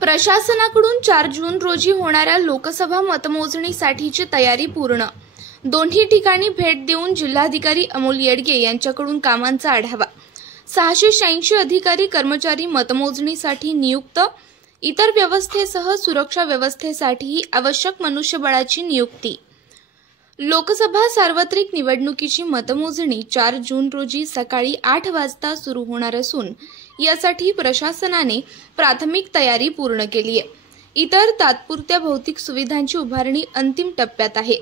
प्रशासनाकडून 4 जून रोजी होणाऱ्या लोकसभा मतमोजणीसाठीची तयारी पूर्ण। दोन्ही ठिकाणी भेट देऊन जिल्हाधिकारी अमोल येडगे यांच्याकडून कामांचा आढावा। 686 अधिकारी कर्मचारी मतमोजणीसाठी नियुक्त। इतर व्यवस्थेसह सुरक्षा व्यवस्थेसाठी आवश्यक मनुष्यबळाची नियुक्ती। लोकसभा सार्वत्रिक निवडणुकीची मतमोजणी 4 जून रोजी सकाळी 8 वाजता सुरू होणार असून यासाठी प्रशासनाने प्राथमिक तयारी पूर्ण केली आहे। इतर तात्पुरत्या भौतिक सुविधांची उभारणी अंतिम टप्प्यात आहे।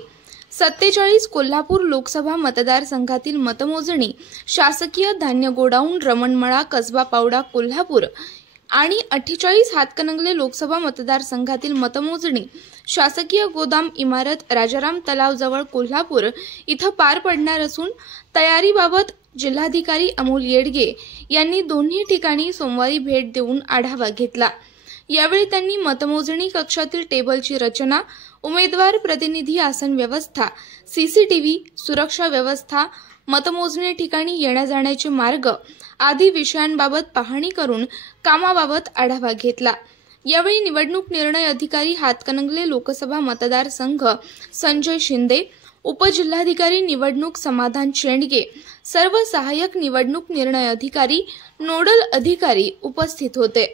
47 कोल्हापूर लोकसभा मतदारसंघातील मतमोजणी शासकीय धान्य गोडाऊन रमणमळा कसबा पावडा कोल्हापूर आणि 48 हातकणंगले लोकसभा मतदारसंघातील मतमोजणी शासकीय गोदाम इमारत राजाराम तलाव जवळ कोल्हापूर इथं पार पडणार असून तयारीबाबत जिल्हाधिकारी अमोल येडगे यांनी दोन्ही ठिकाणी सोमवारी भेट देऊन आढावा घेतला। यावेळी त्यांनी मतमोजणी कक्षातील टेबलची रचना, उमेदवार प्रतिनिधी आसन व्यवस्था, सीसीटीव्ही, सुरक्षा व्यवस्था, मतमोजणी ठिकाणी येण्या-जाण्याचे मार्ग आदी विषयांबाबत पाहणी करून कामाबाबत आढावा घेतला। यावेळी निवडणूक निर्णय अधिकारी हातकणंगले लोकसभा मतदारसंघ संजय शिंदे, उपजिल्हाधिकारी निवडणूक समाधान शेंडगे, सर्व सहाय्यक निवडणूक निर्णय अधिकारी, नोडल अधिकारी उपस्थित होते।